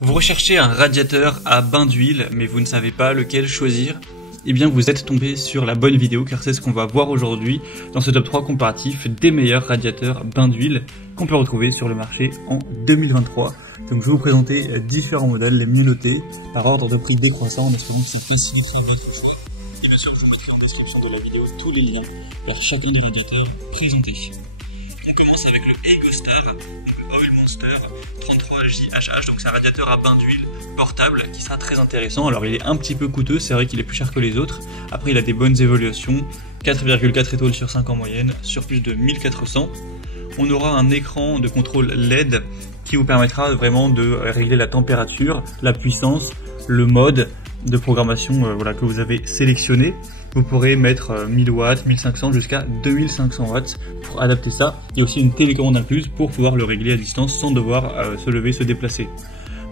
Vous recherchez un radiateur à bain d'huile, mais vous ne savez pas lequel choisir? Eh bien vous êtes tombé sur la bonne vidéo car c'est ce qu'on va voir aujourd'hui dans ce top 3 comparatif des meilleurs radiateurs bain d'huile qu'on peut retrouver sur le marché en 2023. Donc je vais vous présenter différents modèles, les mieux notés par ordre de prix décroissant en espérant qu'ils sont faciles à faire votre choix. Et bien sûr je vous mettrai en description de la vidéo tous les liens vers chacun des radiateurs présentés. On commence avec le EcoStar, donc le Oil Monster 33JHH, donc c'est un radiateur à bain d'huile portable qui sera très intéressant. Alors il est un petit peu coûteux, c'est vrai qu'il est plus cher que les autres. Après il a des bonnes évaluations, 4,4 étoiles sur 5 en moyenne, sur plus de 1400. On aura un écran de contrôle LED qui vous permettra vraiment de régler la température, la puissance, le mode de programmation voilà, que vous avez sélectionné. Vous pourrez mettre 1000 watts, 1500 jusqu'à 2500 watts pour adapter ça. Il y a aussi une télécommande incluse pour pouvoir le régler à distance sans devoir se lever, se déplacer.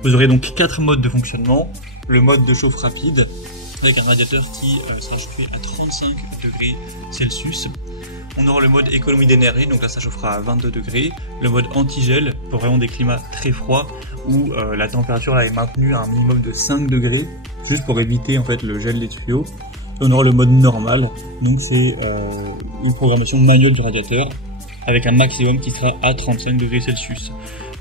Vous aurez donc 4 modes de fonctionnement. Le mode de chauffe rapide avec un radiateur qui sera chauffé à 35 degrés Celsius. On aura le mode économie d'énergie, donc là ça chauffera à 22 degrés. Le mode anti-gel pour vraiment des climats très froids où la température est maintenue à un minimum de 5 degrés juste pour éviter en fait le gel des tuyaux. Et on aura le mode normal, donc c'est une programmation manuelle du radiateur avec un maximum qui sera à 35 degrés Celsius.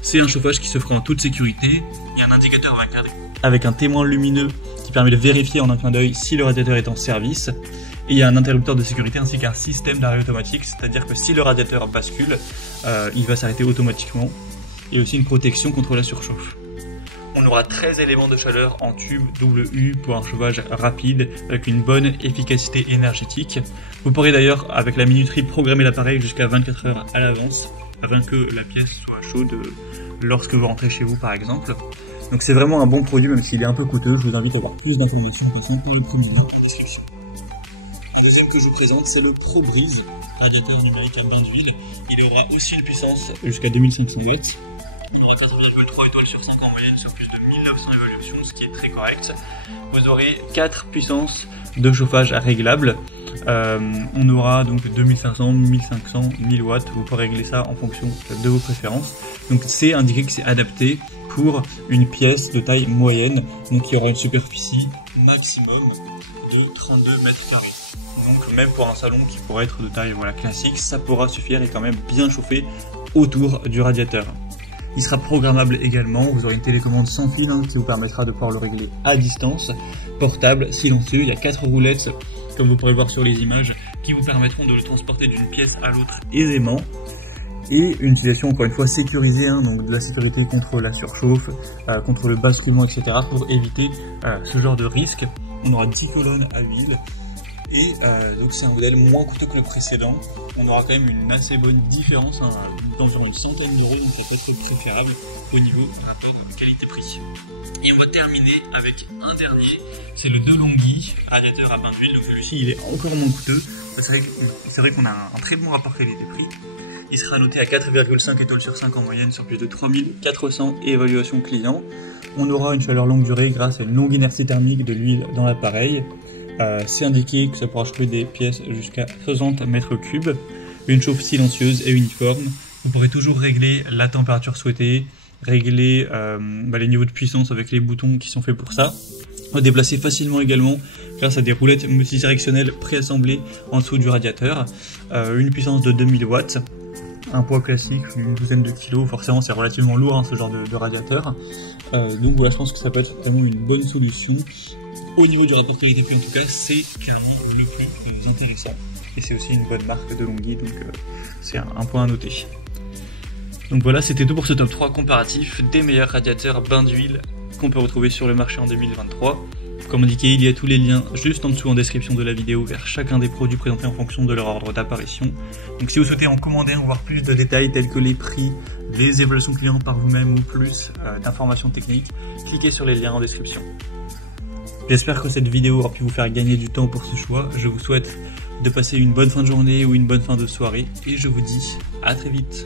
C'est un chauffage qui se fera en toute sécurité. Il y a un indicateur avec un témoin lumineux qui permet de vérifier en un clin d'œil si le radiateur est en service. Et il y a un interrupteur de sécurité ainsi qu'un système d'arrêt automatique, c'est-à-dire que si le radiateur bascule, il va s'arrêter automatiquement. Et aussi une protection contre la surchauffe. On aura 13 éléments de chaleur en tube WU pour un chauffage rapide avec une bonne efficacité énergétique. Vous pourrez d'ailleurs avec la minuterie programmer l'appareil jusqu'à 24 heures à l'avance afin que la pièce soit chaude lorsque vous rentrez chez vous par exemple. Donc c'est vraiment un bon produit même s'il est un peu coûteux. Je vous invite à avoir plus d'informations que ça dans le premier lien en description. Le deuxième que je vous présente c'est le ProBreeze, radiateur numérique à bain d'huile. Il aura aussi une puissance jusqu'à 2500 watts. Il aura 4,3 étoiles sur 5 en moyenne sur plus de 1900 évaluations, ce qui est très correct. Vous aurez 4 puissances de chauffage réglables. On aura donc 2500, 1500, 1000 watts. Vous pourrez régler ça en fonction de vos préférences. Donc c'est indiqué que c'est adapté pour une pièce de taille moyenne. Donc il y aura une superficie maximum de 32 mètres carrés. Donc même pour un salon qui pourrait être de taille voilà, classique, ça pourra suffire et quand même bien chauffer autour du radiateur. Il sera programmable également, vous aurez une télécommande sans fil qui vous permettra de pouvoir le régler à distance, portable, silencieux. Il y a 4 roulettes, comme vous pourrez voir sur les images, qui vous permettront de le transporter d'une pièce à l'autre aisément. Et une utilisation encore une fois sécurisée, donc de la sécurité contre la surchauffe, contre le basculement, etc. pour éviter ce genre de risque. On aura 10 colonnes à huile. Et donc c'est un modèle moins coûteux que le précédent. On aura quand même une assez bonne différence, d'environ une centaine d'euros, donc ça peut être préférable au niveau rapport qualité-prix. Et on va terminer avec un dernier, c'est le DeLonghi, radiateur à bain d'huile. Donc celui-ci il est encore moins coûteux. C'est vrai qu'on a un très bon rapport qualité-prix. Il sera noté à 4,5 étoiles sur 5 en moyenne sur plus de 3400 évaluations clients. On aura une chaleur longue durée grâce à une longue inertie thermique de l'huile dans l'appareil. C'est indiqué que ça pourra chauffer des pièces jusqu'à 60 mètres cubes, une chauffe silencieuse et uniforme. Vous pourrez toujours régler la température souhaitée, régler les niveaux de puissance avec les boutons qui sont faits pour ça. On va déplacer facilement également grâce à des roulettes multidirectionnelles préassemblées en dessous du radiateur. Une puissance de 2000 watts, un poids classique d'une douzaine de kilos, forcément c'est relativement lourd ce genre de radiateur. Donc voilà, je pense que ça peut être vraiment une bonne solution. Au niveau du rapport qualité-prix en tout cas, c'est clairement le plus intéressant. Et c'est aussi une bonne marque DeLonghi, donc c'est un point à noter. Donc voilà, c'était tout pour ce top 3 comparatif des meilleurs radiateurs bain d'huile qu'on peut retrouver sur le marché en 2023. Comme indiqué, il y a tous les liens juste en dessous en description de la vidéo vers chacun des produits présentés en fonction de leur ordre d'apparition. Donc si vous souhaitez en commander, en voir plus de détails tels que les prix, les évaluations clients par vous-même ou plus d'informations techniques, cliquez sur les liens en description. J'espère que cette vidéo aura pu vous faire gagner du temps pour ce choix. Je vous souhaite de passer une bonne fin de journée ou une bonne fin de soirée et je vous dis à très vite.